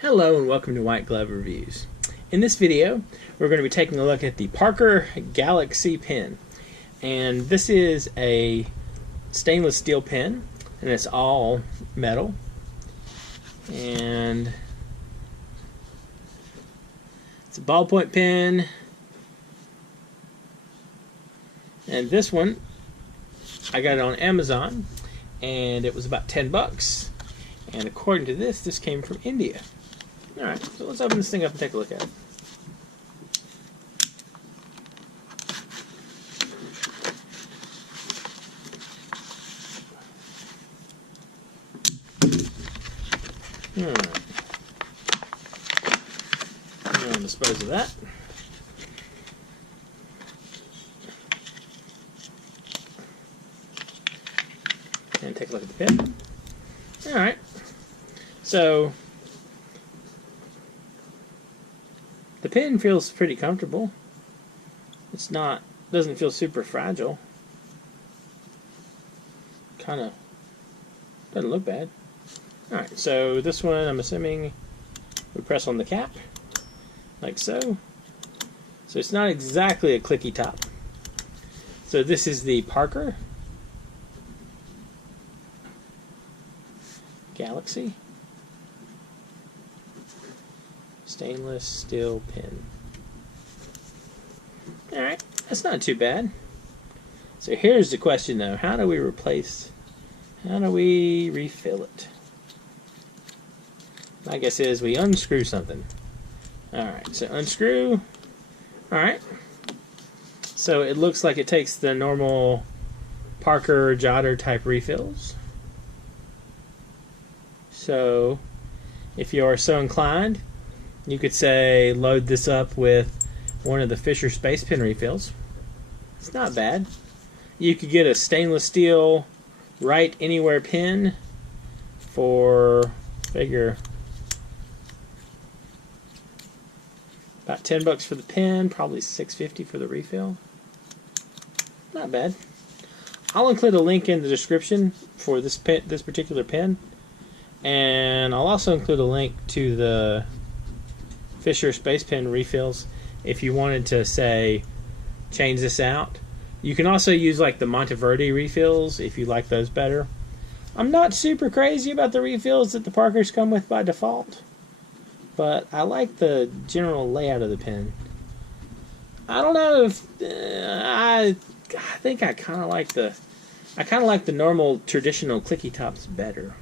Hello and welcome to White Glove Reviews. In this video, we're going to be taking a look at the Parker Galaxy pen. And this is a stainless steel pen, and it's all metal. And it's a ballpoint pen. And this one, I got it on Amazon, and it was about 10 bucks. And according to this came from India. Alright, so let's open this thing up and take a look at it. Alright. I'm going to dispose of that. And take a look at the pen. Alright. So the pen feels pretty comfortable. Doesn't feel super fragile. Kinda doesn't look bad. Alright, so this one I'm assuming we press on the cap, like so. So it's not exactly a clicky top. So this is the Parker Galaxy stainless steel pen. Alright, that's not too bad. So here's the question though, how do we refill it? My guess is we unscrew something. Alright, so unscrew. Alright. So it looks like it takes the normal Parker jotter type refills. So if you are so inclined, you could say load this up with one of the Fisher Space Pen refills. It's not bad. You could get a stainless steel write anywhere pen for, figure, about 10 bucks for the pen, probably $6.50 for the refill. Not bad. I'll include a link in the description for this particular pen, and I'll also include a link to the Fisher Space Pen refills if you wanted to, say, change this out. You can also use like the Monteverde refills if you like those better. I'm not super crazy about the refills that the Parkers come with by default, but I like the general layout of the pen. I don't know if I think I kind of like the normal traditional clicky tops better.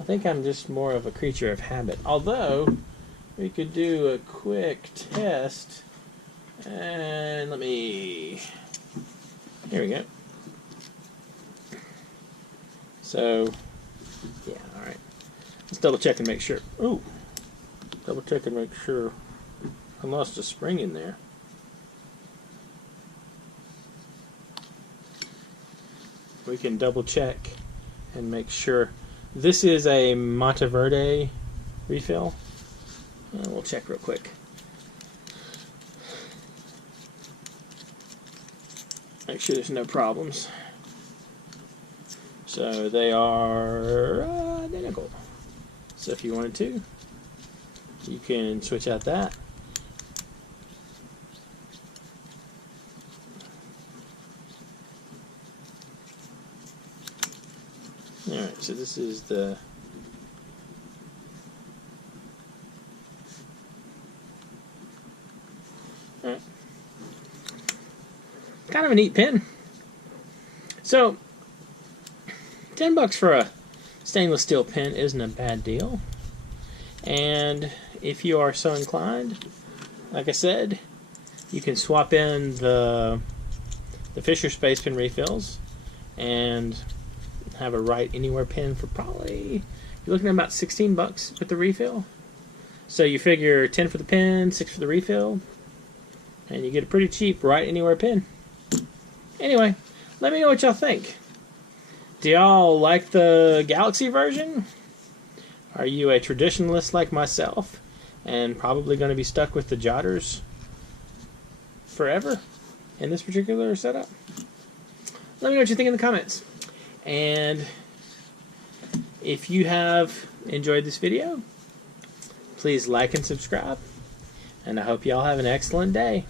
I think I'm just more of a creature of habit. Although we could do a quick test, and here we go. So, yeah, alright. Let's double check and make sure. Ooh, double check and make sure I lost a spring in there. We can double check and make sure. This is a Monteverde refill. We'll check real quick. Make sure there's no problems. So they are identical. So if you wanted to, you can switch out that. Alright, so this is the kind of a neat pen. So 10 bucks for a stainless steel pen isn't a bad deal. And if you are so inclined, like I said, you can swap in the Fisher Space Pen refills and have a write anywhere pen for probably, you're looking at about 16 bucks with the refill. So you figure 10 for the pen, 6 for the refill, and you get a pretty cheap write anywhere pen. Anyway, let me know what y'all think. Do y'all like the Galaxy version? Are you a traditionalist like myself and probably going to be stuck with the jotters forever in this particular setup? Let me know what you think in the comments. And if you have enjoyed this video, Please like and subscribe, and I hope y'all have an excellent day.